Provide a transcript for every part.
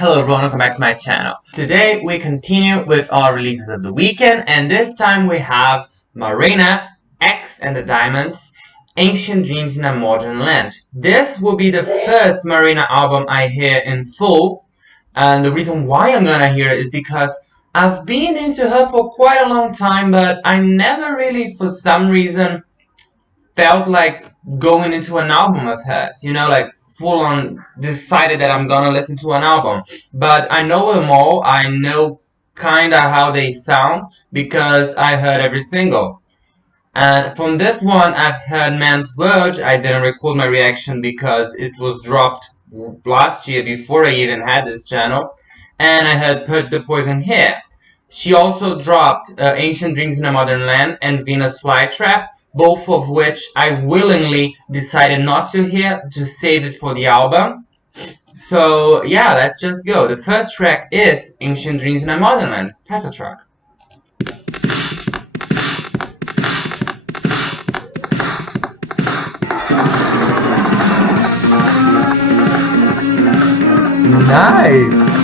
Hello everyone, welcome back to my channel. Today we continue with our releases of the weekend, and this time we have MARINA'S and the Diamonds, Ancient Dreams in a Modern Land. This will be the first Marina album I hear in full, and the reason why I'm gonna hear it is because I've been into her for quite a long time, but I never really, for some reason, felt like going into an album of hers, like full on decided that I'm gonna listen to an album. But I know them all, I know kinda how they sound because I heard every single. And from this one, I've heard Man's World. I didn't record my reaction because it was dropped last year before I even had this channel. And I heard Purge the Poison here. She also dropped Ancient Dreams in a Modern Land and Venus Flytrap, both of which I willingly decided not to hear, to save it for the album. So yeah, let's just go. The first track is Ancient Dreams in a Modern Land. That's a track. Nice!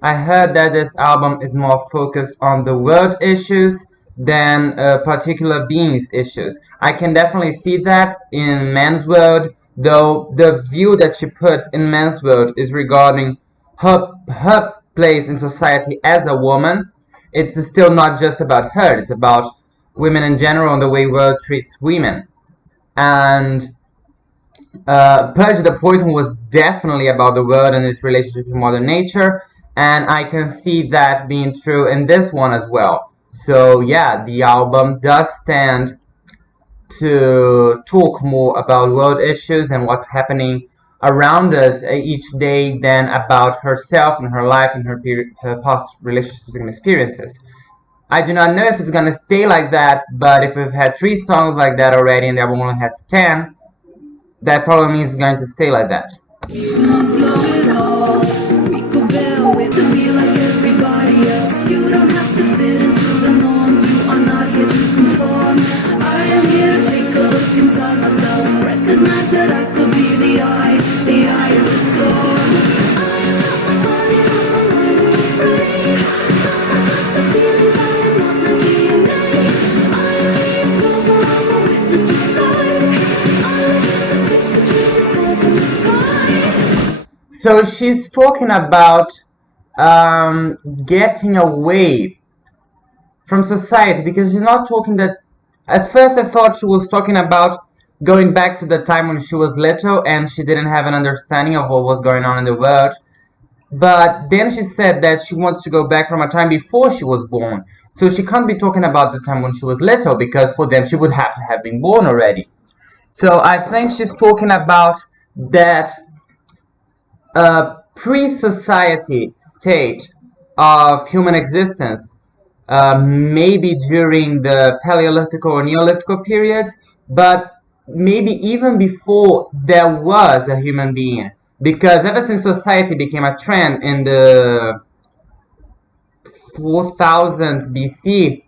I heard that this album is more focused on the world issues than particular beings issues. I can definitely see that in Man's World, though the view that she puts in Man's World is regarding her place in society as a woman. It's still not just about her, it's about women in general and the way world treats women. And Purge the Poison was definitely about the world and its relationship with Mother Nature, and I can see that being true in this one as well. So yeah, the album does stand to talk more about world issues and what's happening around us each day than about herself and her life and her past relationships and experiences. I do not know if it's gonna stay like that, but if we've had 3 songs like that already and the album only has 10, that probably means it's going to stay like that. You don't have to fit into the norm. You are not here to conform. I am here to take a look inside myself. Recognize that I could be the eye of the storm. I am not my body, not my mind, I keep running. Not my thoughts or feelings, I am not my DNA. I am the observer, I'm a witness of life. I live in the space between the stars and the sky. So she's talking about getting away from society, because she's not talking that. At first I thought she was talking about going back to the time when she was little and she didn't have an understanding of what was going on in the world, but then she said that she wants to go back from a time before she was born, so she can't be talking about the time when she was little, because for them she would have to have been born already. So I think she's talking about that pre-society state of human existence, maybe during the Paleolithic or Neolithic periods, but maybe even before there was a human being, because ever since society became a trend in the 4000s BC,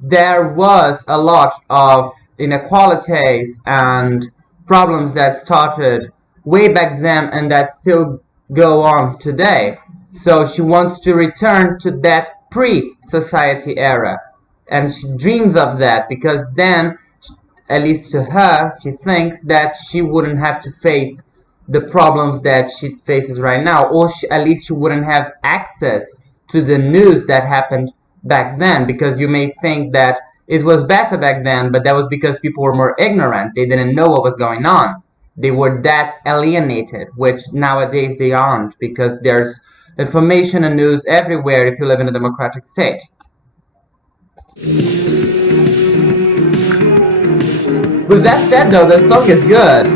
there was a lot of inequalities and problems that started way back then and that still go on today. So she wants to return to that pre-society era, and she dreams of that because then, at least to her, she thinks that she wouldn't have to face the problems that she faces right now, or at least she wouldn't have access to the news that happened back then, because you may think that it was better back then, but that was because people were more ignorant. They didn't know what was going on. They were that alienated, which nowadays they aren't, because there's information and news everywhere if you live in a democratic state. With that said though, the song is good.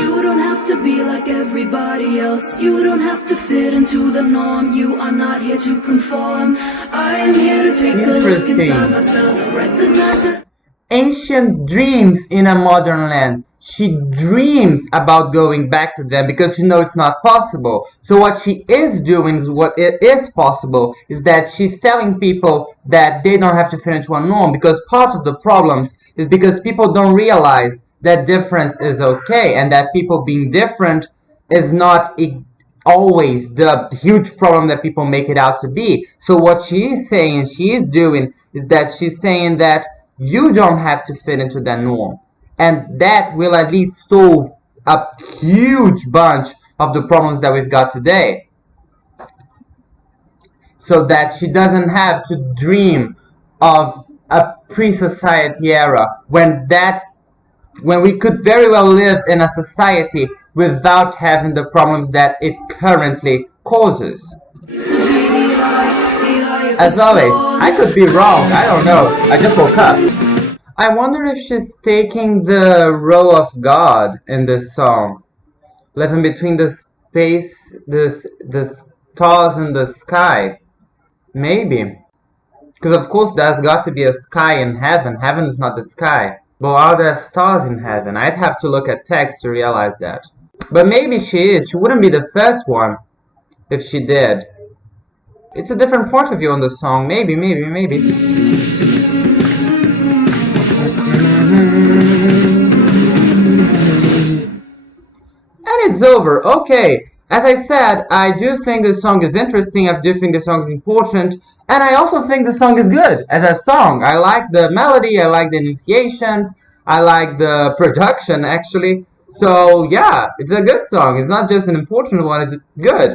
You don't have to be like everybody else. You don't have to fit into the norm. You are not here to conform. I am here to take a look inside myself. Recognize it. ancient dreams in a modern land. She dreams about going back to them because she knows it's not possible. So what she is doing, what it is possible, is that she's telling people that they don't have to fit into a norm, because part of the problems is because people don't realize that difference is okay, and that people being different is not always the huge problem that people make it out to be. So what she is saying, she is doing, is that she's saying that you don't have to fit into that norm. And that will at least solve a huge bunch of the problems that we've got today. So that she doesn't have to dream of a pre-society era when we could very well live in a society without having the problems that it currently causes. As always, I could be wrong, I don't know, I just woke up. I wonder if she's taking the role of God in this song, living between the space, the stars and the sky. Maybe. Because of course there's got to be a sky in heaven. Heaven is not the sky. But are there stars in heaven? I'd have to look at text to realize that. But maybe she is. She wouldn't be the first one if she did. It's a different point of view on the song. Maybe. And it's over. Okay. As I said, I do think this song is interesting. I do think the song is important. And I also think the song is good as a song. I like the melody. I like the enunciations. I like the production, actually. So, yeah, it's a good song. It's not just an important one. It's good.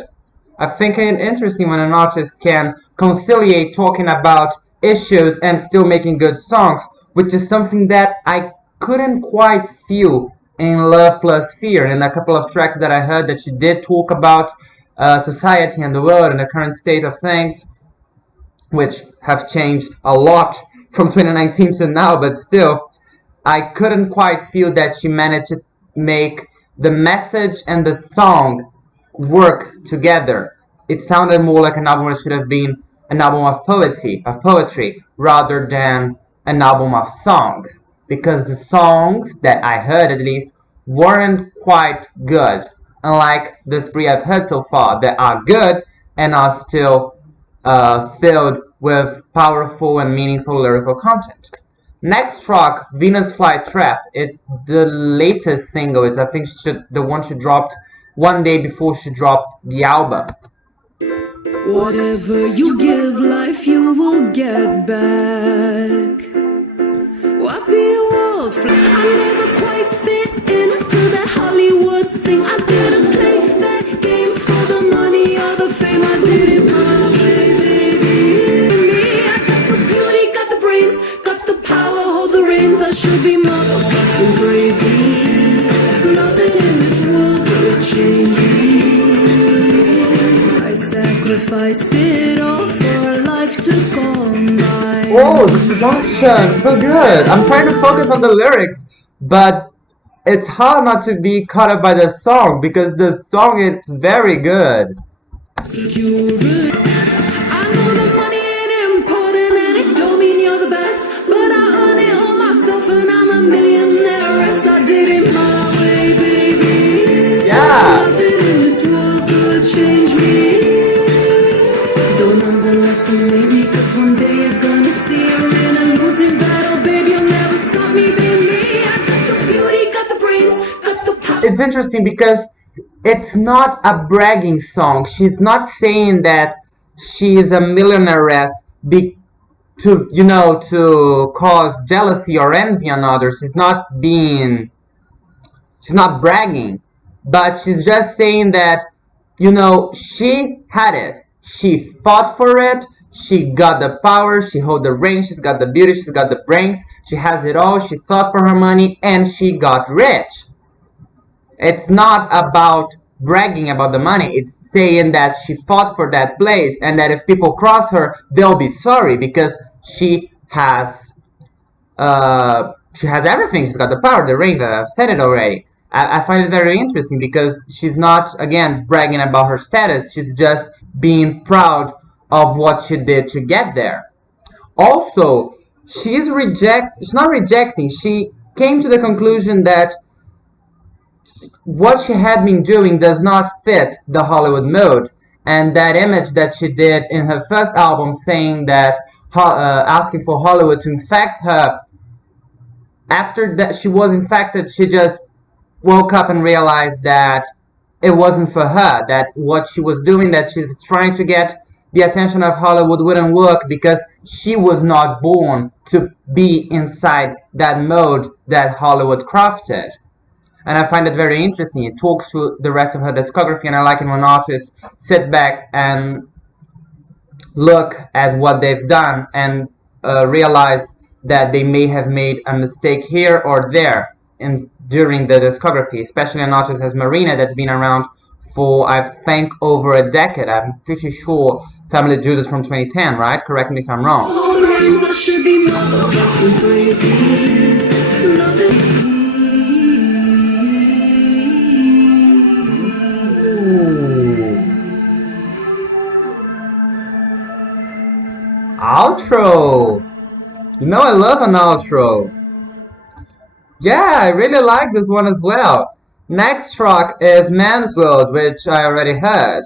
I think it's interesting when an artist can conciliate talking about issues and still making good songs, which is something that I couldn't quite feel in Love Plus Fear. In a couple of tracks that I heard that she did talk about society and the world and the current state of things, which have changed a lot from 2019 to now, but still, I couldn't quite feel that she managed to make the message and the song work together. It sounded more like an album that should have been an album of poetry, rather than an album of songs. Because the songs that I heard, at least, weren't quite good. Unlike the three I've heard so far that are good and are still filled with powerful and meaningful lyrical content. Next track, Venus Flytrap. It's the latest single. It's, I think, the one she dropped one day before she dropped the album. Whatever you give life, you will get back. What be a wallflower? I never quite fit into that Hollywood thing. I didn't play that game for the money or the fame. I did it my way, baby. Me, I got the beauty, got the brains, got the power, hold the reins. I should be motherfucking crazy. Nothing in this world could change me. I sacrificed it all for life to go by. Oh, the production, so good. I'm trying to focus on the lyrics, but it's hard not to be caught up by the song because the song is very good. I know the money ain't important and it don't mean you're the best, but I earn it all myself and I'm a millionaire. I did it my way, baby. Yeah. Nothing in this world could change me. Don't underestimate me, cause one day you're gonna see you're in a losing battle, baby. You'll never stop me, baby. I got the beauty, got the brains, got the power. It's interesting because it's not a bragging song. She's not saying that she is a millionairess to cause jealousy or envy on others. She's not bragging, but she's just saying that, she had it. She fought for it. She got the power. She hold the ring. She's got the beauty. She's got the brains. She has it all. She fought for her money and she got rich. It's not about bragging about the money. It's saying that she fought for that place and that if people cross her, they'll be sorry because she has everything. She's got the power, the ring. I've said it already. I find it very interesting because she's not, again, bragging about her status. She's just being proud of what she did to get there. Also, she's not rejecting, she came to the conclusion that what she had been doing does not fit the Hollywood mode. And that image that she did in her first album saying that asking for Hollywood to infect her, after that she was infected, she just woke up and realized that it wasn't for her, that what she was doing, that she was trying to get the attention of Hollywood, wouldn't work because she was not born to be inside that mode that Hollywood crafted. And I find it very interesting. It talks through the rest of her discography, and I like it when artists sit back and look at what they've done and realize that they may have made a mistake here or there during the discography, especially an artist as Marina that's been around for, I think, over a decade. I'm pretty sure Family Judas from 2010, right? Correct me if I'm wrong. Outro! You know I love an outro. Yeah, I really like this one as well. Next track is Man's World, which I already heard.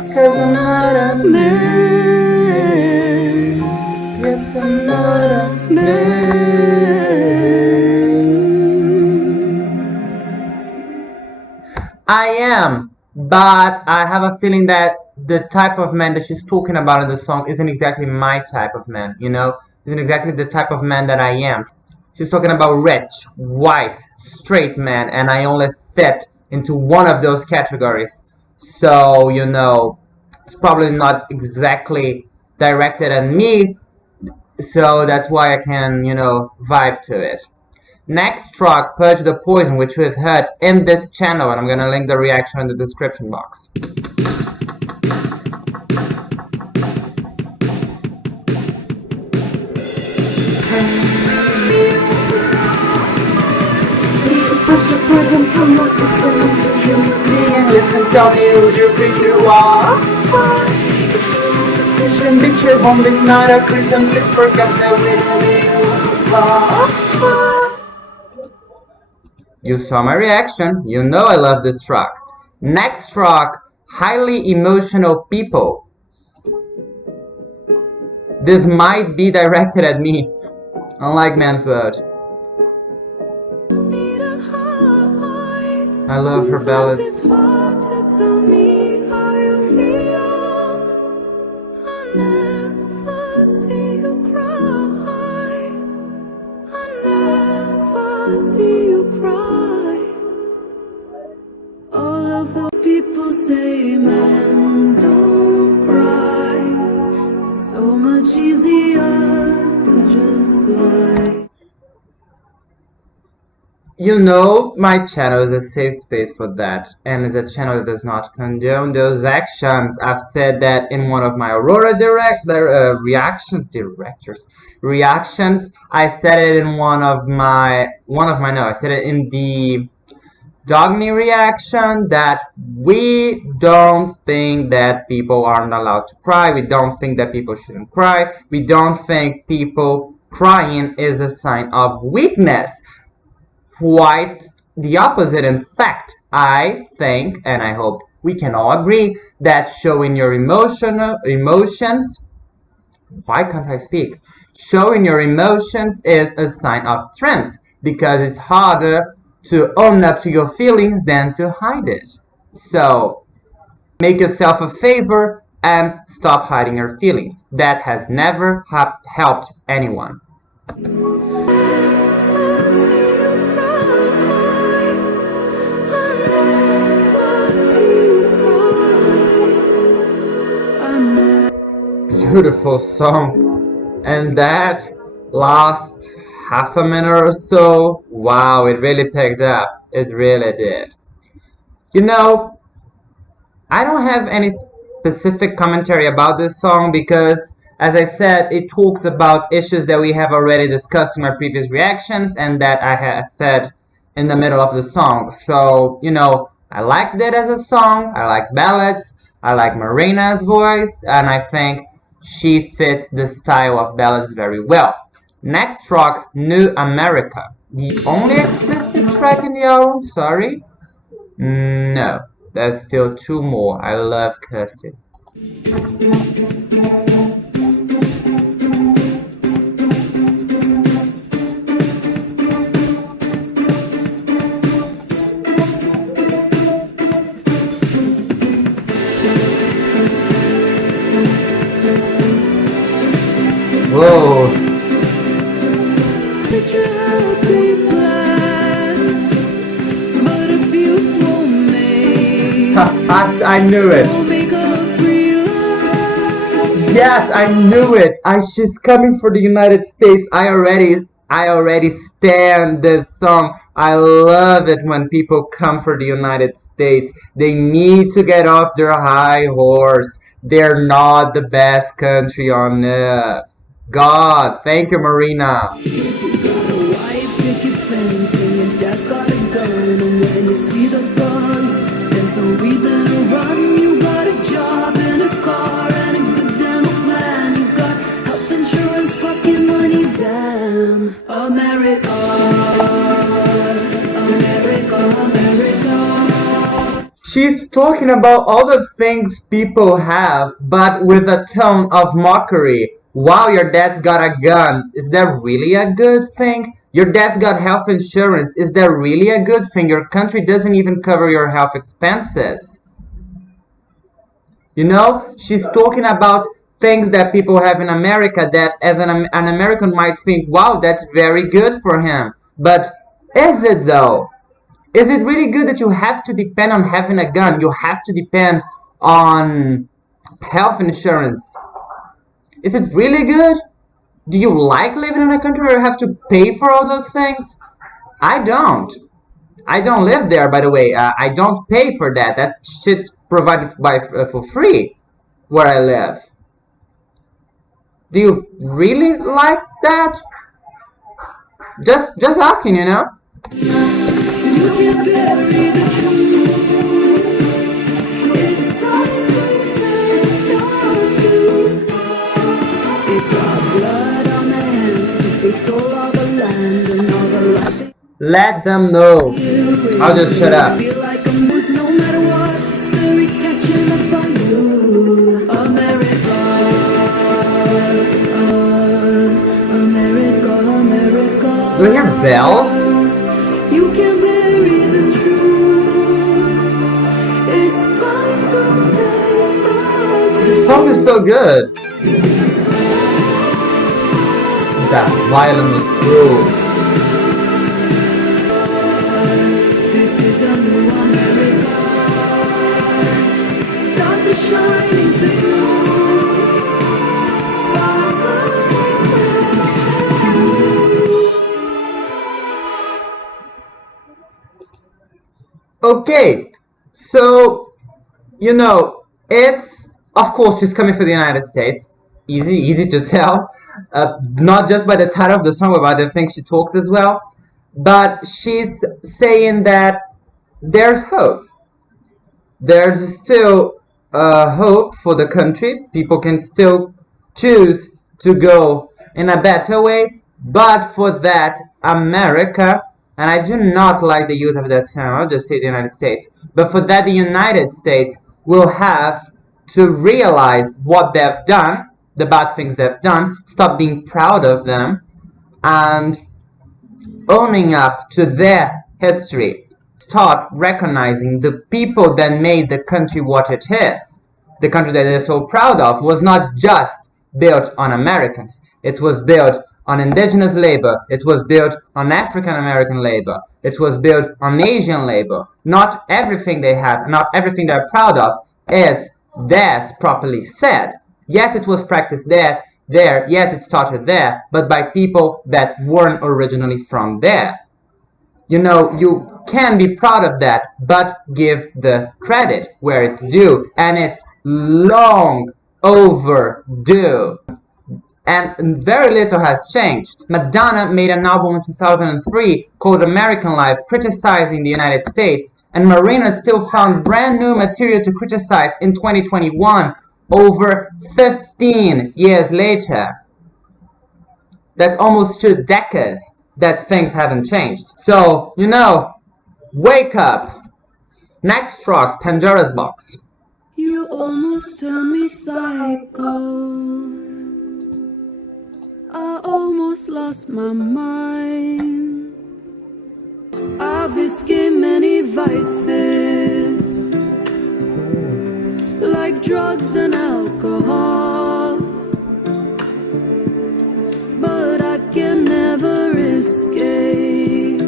Cause I'm not a man. Yes, I'm not a man. I am, but I have a feeling that the type of man that she's talking about in the song isn't exactly my type of man, you know? Isn't exactly the type of man that I am. She's talking about rich, white, straight man, and I only fit into one of those categories. So, you know, it's probably not exactly directed at me, so that's why I can, you know, vibe to it. Next track, Purge the Poison, which we've heard in this channel, and I'm gonna link the reaction in the description box. Purge the poison from the system into human being. Listen, tell me who you think you are. Decision, bitch, your home is not a prison. Please forget that we don't need. You saw my reaction. You know I love this track. Next track, Highly Emotional People. This might be directed at me, unlike Man's World. I love her ballads. It's hard to tell me how you feel. I never see you cry. I never see you cry. All of the people say, man, don't cry. So much easier to just lie. You know, my channel is a safe space for that, and is a channel that does not condone those actions. I've said that in one of my Aurora reactions. I said it in I said it in the Dogme reaction that we don't think that people aren't allowed to cry. We don't think that people shouldn't cry. We don't think people crying is a sign of weakness. Quite the opposite. In fact, I think, and I hope we can all agree, that showing your emotions, why can't I speak? Showing your emotions is a sign of strength, because it's harder to own up to your feelings than to hide it. So, make yourself a favor and stop hiding your feelings. That has never helped anyone. Beautiful song, and that last half a minute or so, wow, it really picked up. It really did. You know, I don't have any specific commentary about this song because, as I said, it talks about issues that we have already discussed in my previous reactions and that I have said in the middle of the song. So, you know, I liked it as a song. I like ballads. I like Marina's voice, and I think She fits the style of ballads very well. Next track, New America. The only explicit track in the album? Sorry? No, there's still two more. I love cussing. Whoa. I knew it. Yes, I knew it. She's coming for the United States. I already stand this song. I love it when people come for the United States. They need to get off their high horse. They're not the best country on earth. God, thank you, Marina. You got a white picket fence and your dad's got a gun. And when you see the guns, there's no reason to run. You got a job and a car and a good dental plan. You got health insurance, pocket money, damn. America, America, America. She's talking about all the things people have, but with a tone of mockery. Wow, your dad's got a gun. Is that really a good thing? Your dad's got health insurance. Is that really a good thing? Your country doesn't even cover your health expenses. You know, she's talking about things that people have in America that as an American might think, wow, that's very good for him. But is it though? Is it really good that you have to depend on having a gun? You have to depend on health insurance. Is it really good? Do you like living in a country where you have to pay for all those things? I don't. I don't live there, by the way. I don't pay for that. That shit's provided for free where I live. Do you really like that? Just asking, you know? You can bury the truth. It's time to pay your due. They've got blood on their hands 'cause they stole all the land and all the lives. Let them know. I'll just shut up. Feel like a moose no matter what. Stories catching up on you. America, America, America. Do you hear bells? You can bury the truth. It's time to pay our dues. This song is so good. That violin was true. This is a new America. Stars are shining through. Sparkling blue. Okay, so, you know, it's, of course, she's coming for the United States. Easy to tell. Not just by the title of the song, but by the things she talks as well. But she's saying that there's hope. There's still hope for the country. People can still choose to go in a better way. But for that, America, and I do not like the use of that term, I'll just say the United States. But for that, the United States will have to realize what they've done, the bad things they've done, stop being proud of them, and owning up to their history. Start recognizing the people that made the country what it is. The country that they're so proud of was not just built on Americans. It was built on indigenous labor. It was built on African American labor. It was built on Asian labor. Not everything they have, not everything they're proud of is theirs properly said. Yes, it was practiced there. Yes, it started there, but by people that weren't originally from there. You know, you can be proud of that, but give the credit where it's due, and it's long overdue. And very little has changed. Madonna made an album in 2003 called American Life, criticizing the United States, and Marina still found brand new material to criticize in 2021. over 15 years later. That's almost 2 decades that things haven't changed. So, wake up. Next track, Pandora's Box. You almost turned me psycho. I almost lost my mind. I've escaped many vices, like drugs and alcohol, but I can never escape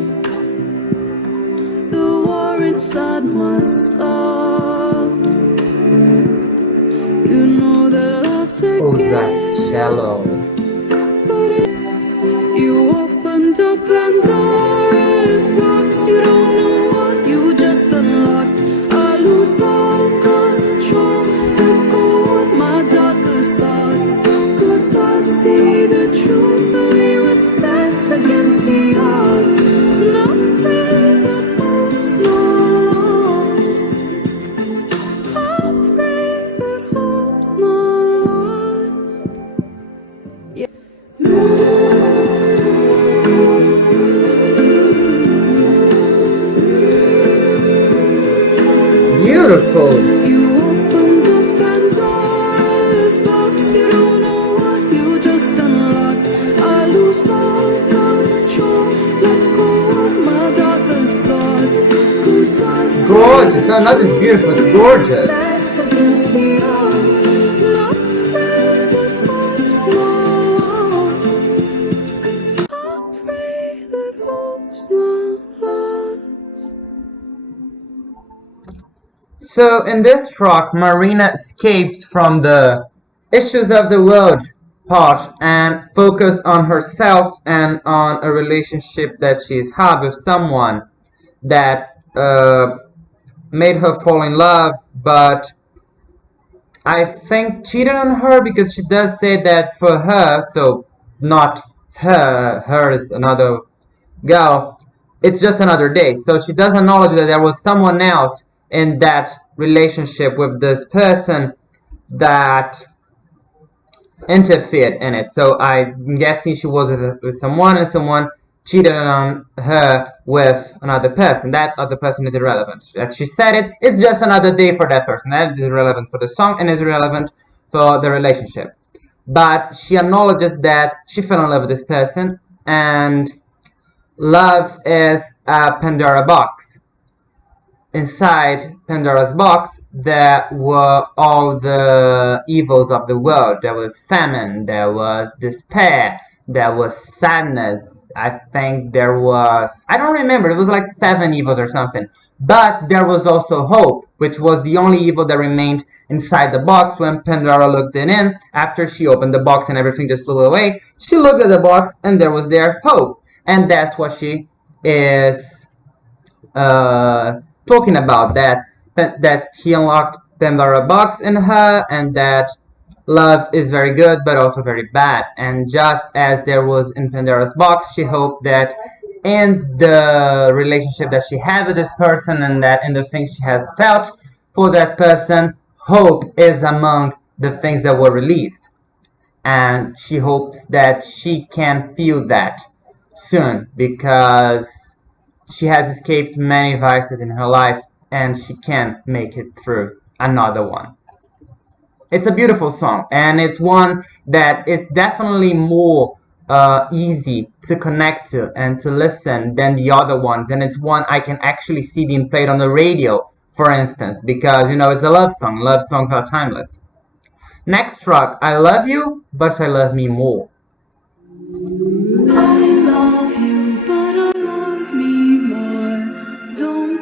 the war inside my skull. You know that love's a Oh, gift. that cello. You opened up Pandora's box. You don't know what you just unlocked. I lose all control. Let go of my darkest thoughts. 'Cause I see the truth. We were stacked against the odds. No pray that hope's not lost. I pray that hope's not lost. Yeah. Beautiful. You opened up Pandora's box. You don't know what you just unlocked. I lose all control. Let go of my darkest thoughts. 'Cause I see Gorgeous. No, not just beautiful, it's gorgeous. stacked against the odds. Not pray that hope's not lost. I pray that hope's not lost. So in this track, Marina escapes from the issues of the world part and focus on herself and on a relationship that she's had with someone that made her fall in love, but I think cheated on her, because she does say that for her, so not her is another girl, it's just another day. So she does acknowledge that there was someone else in that relationship with this person that interfered in it. So I'm guessing she was with someone, and someone cheated on her with another person. That other person is irrelevant. As she said it, it's just another day for that person. That is relevant for the song and is relevant for the relationship. But she acknowledges that she fell in love with this person, and love is a Pandora box. Inside Pandora's box, there were all the evils of the world. There was famine, there was despair, there was sadness. I think there was, I don't remember, it was like 7 evils or something. But there was also hope, which was the only evil that remained inside the box. When Pandora looked it in, after she opened the box and everything just flew away, she looked at the box and there was there hope. And that's what she is talking about, that he unlocked Pandora box in her, and that love is very good but also very bad. And just as there was in Pandora's box, she hoped that in the relationship that she had with this person, and that in the things she has felt for that person, hope is among the things that were released. And she hopes that she can feel that soon, because she has escaped many vices in her life and she can make it through another one. It's a beautiful song, and it's one that is definitely more easy to connect to and to listen than the other ones. And it's one I can actually see being played on the radio, for instance, because it's a love song. Love songs are timeless. Next track, I Love You, But I Love Me More. I love you, but I love me more. Don't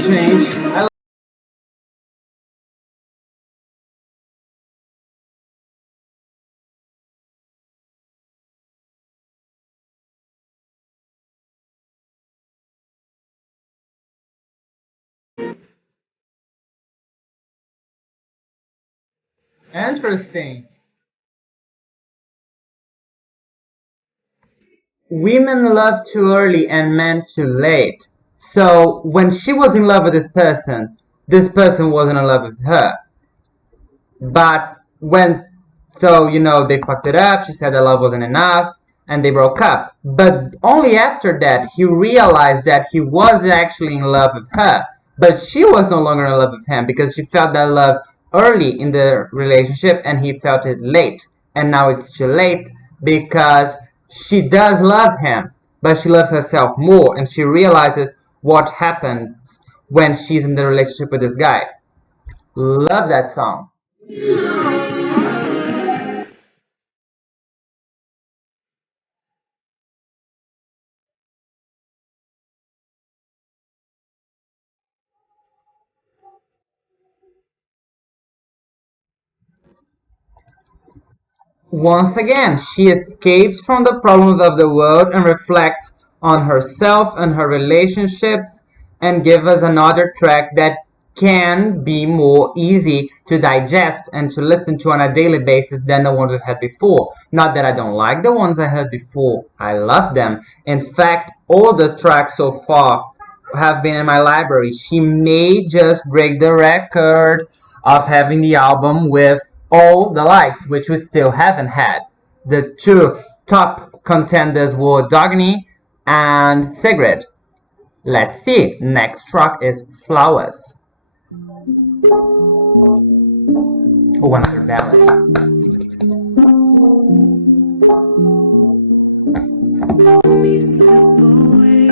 Change. I Interesting. Women love too early and men too late. So when she was in love with this person wasn't in love with her. But when, so, they fucked it up, she said that love wasn't enough, and they broke up. But only after that, he realized that he was actually in love with her. But she was no longer in love with him because she felt that love early in the relationship and he felt it late. And now it's too late because she does love him, but she loves herself more and she realizes what happens when she's in the relationship with this guy. Love that song. Once again, she escapes from the problems of the world and reflects on herself and her relationships and gives us another track that can be more easy to digest and to listen to on a daily basis than the ones we had before. Not that I don't like the ones I heard before. I love them. In fact, all the tracks so far have been in my library. She may just break the record of having the album with all the likes, which we still haven't had. The two top contenders were Dogny and Sigrid. Let's see. Next track is Flowers. Oh, another ballad. Me slip away.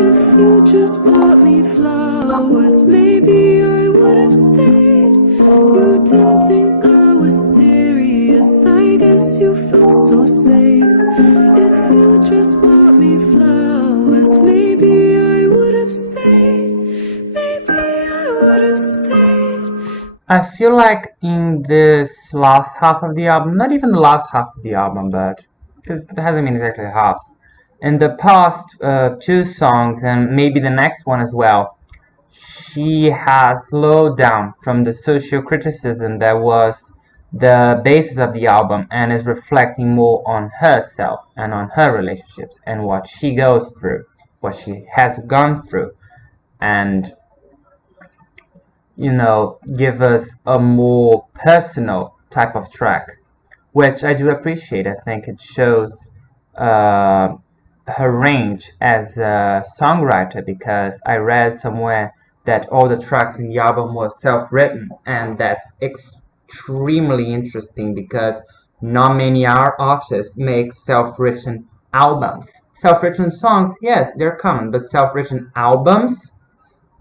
If you just bought me flowers, maybe I would have stayed. You didn't think I was serious, I guess you felt so safe. If you just bought me flowers, maybe I would have stayed. Maybe I would have stayed. I feel like in this last half of the album, not even the last half of the album, but because it hasn't been exactly half, in the past two songs and maybe the next one as well, she has slowed down from the social criticism that was the basis of the album and is reflecting more on herself and on her relationships and what she goes through, what she has gone through, and give us a more personal type of track, which I do appreciate. I think it shows her range as a songwriter because I read somewhere that all the tracks in the album were self-written, and that's extremely interesting because not many artists make self-written albums. Self-written songs, yes, they're common, but self-written albums,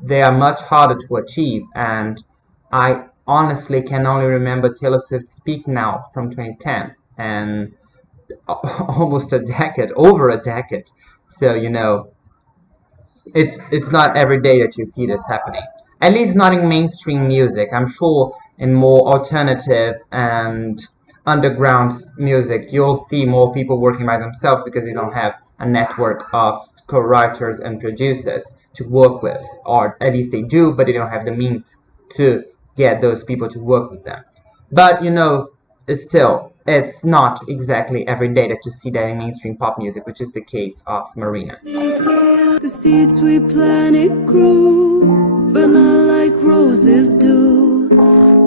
they are much harder to achieve, and I honestly can only remember Taylor Swift Speak Now from 2010, and almost a decade, over a decade. So, it's not every day that you see this happening. At least not in mainstream music. I'm sure in more alternative and underground music, you'll see more people working by themselves because they don't have a network of co-writers and producers to work with, or at least they do, but they don't have the means to get those people to work with them. But it's not exactly every day that you see that in mainstream pop music, which is the case of Marina. The seeds we planted grew, but not like roses do.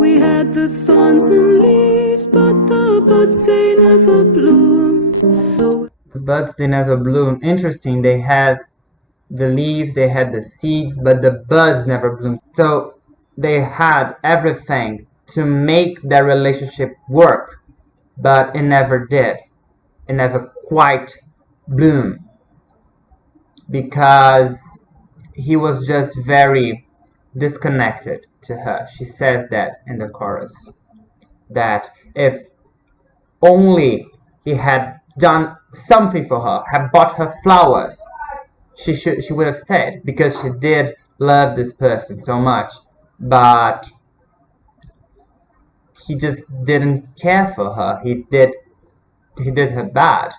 We had the thorns and leaves, but the buds they never bloomed. The buds they never bloomed. Interesting, they had the leaves, they had the seeds, but the buds never bloomed. So they had everything to make their relationship work, but it never did. It never quite bloomed because he was just very disconnected to her. She says that in the chorus, that if only he had done something for her, had bought her flowers, she would have stayed because she did love this person so much, but he just didn't care for her. He did her bad.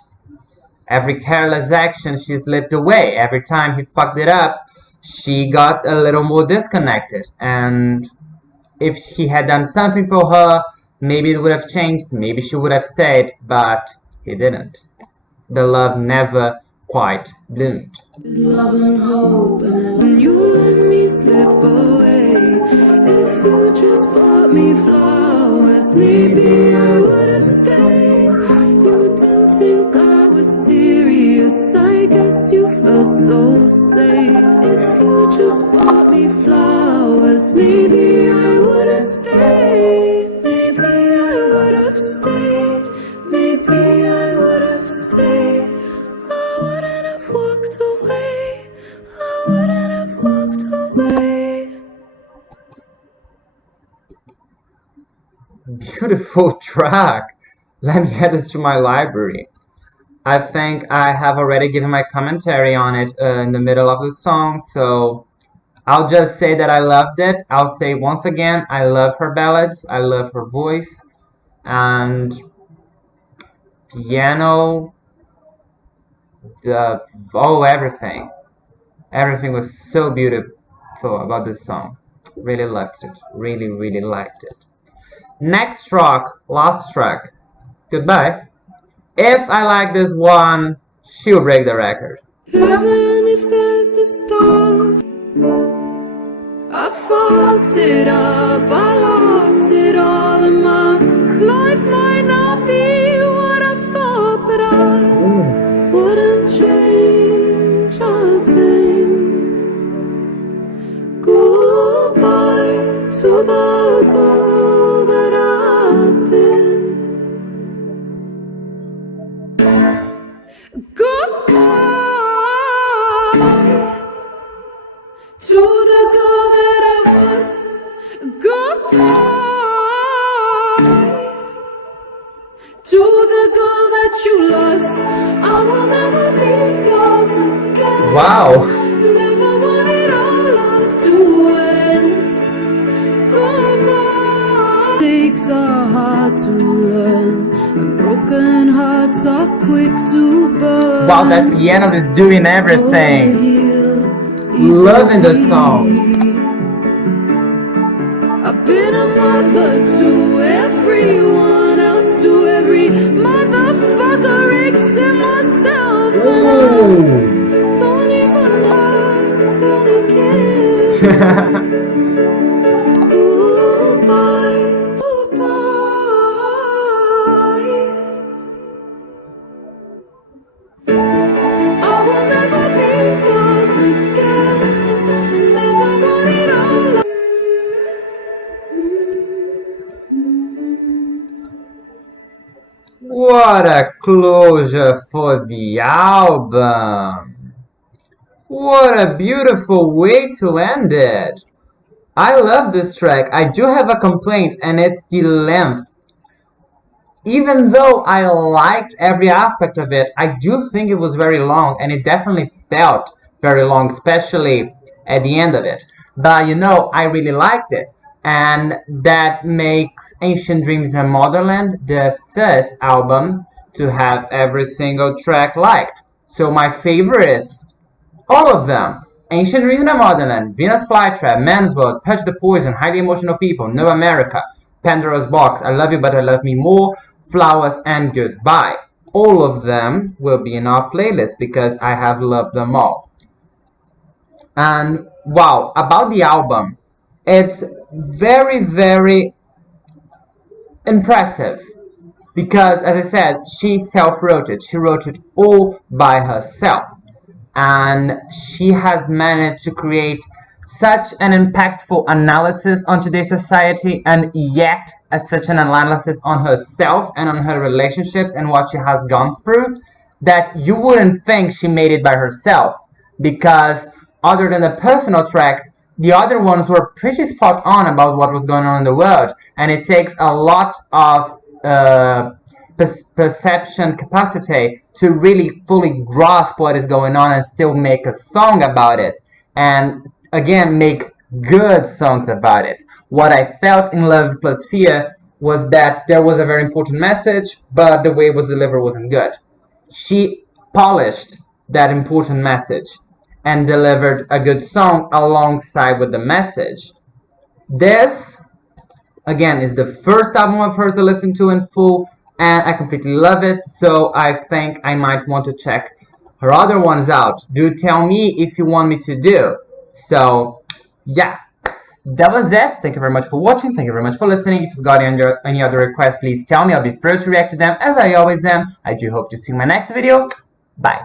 Every careless action, she slipped away. Every time he fucked it up, she got a little more disconnected. And if he had done something for her, Maybe it would have changed, maybe she would have stayed, but he didn't. The love never quite bloomed. Love and hope, and when you let me slip away, if you just bought me flowers, maybe I would have stayed. You didn't think I was serious, I guess you felt so safe. If you just bought me flowers, maybe I would have stayed. Maybe I would have stayed. Maybe I would have stayed. I wouldn't have walked away. I wouldn't have walked away. Beautiful track. Let me add this to my library. I think I have already given my commentary on it in the middle of the song, so I'll just say that I loved it. I'll say once again, I love her ballads, I love her voice, and piano, everything. Everything was so beautiful about this song. Really liked it. Really, really liked it. Next track, last track. Goodbye. If I like this one, she'll break the record. Heaven, if there's a star, I fucked it up, I lost it all, and my life might not be what I thought, but I wouldn't change a thing. Goodbye to the girl that I've been. Goodbye to the girl that I was. Goodbye to the girl that you lost. I will never be yours again. Wow. Never wanted our love to end. Goodbye. Mistakes are hard to learn, and broken hearts are quick to burn. Wow, that piano is doing everything. Loving the song. I've been a mother to everyone else, to every motherfucker except myself. Ooh. Don't even have any kids. Goodbye, goodbye. I will never be yours again. Never wanted all. What a closure for the album. What a beautiful way to end it. I love this track. I do have a complaint, and it's the length. Even though I liked every aspect of it, I do think it was very long, and it definitely felt very long, especially at the end of it. But you know, I really liked it, and that makes Ancient Dreams in a Motherland the first album to have every single track liked. So my favorites, all of them: Ancient Dreams in a Motherland, Venus Flytrap, Man's World, Touch the Poison, Highly Emotional People, No America, Pandora's Box, I Love You But I Love Me More, Flowers, and Goodbye. All of them will be in our playlist because I have loved them all. And wow, about the album, it's very, very impressive because, as I said, she self-wrote it. She wrote it all by herself. And she has managed to create such an impactful analysis on today's society, and yet such an analysis on herself and on her relationships and what she has gone through, that you wouldn't think she made it by herself, because other than the personal tracks, the other ones were pretty spot on about what was going on in the world, and it takes a lot of perception capacity to really fully grasp what is going on and still make a song about it, and again make good songs about it. What I felt in Love Plus Fear was that there was a very important message, but the way it was delivered wasn't good. She polished that important message and delivered a good song alongside with the message. This Again, it's the first album of hers to listen to in full, and I completely love it, so I think I might want to check her other ones out. Do tell me if you want me to do. So, yeah. That was it. Thank you very much for watching. Thank you very much for listening. If you've got any other requests, please tell me. I'll be thrilled to react to them, as I always am. I do hope to see you in my next video. Bye.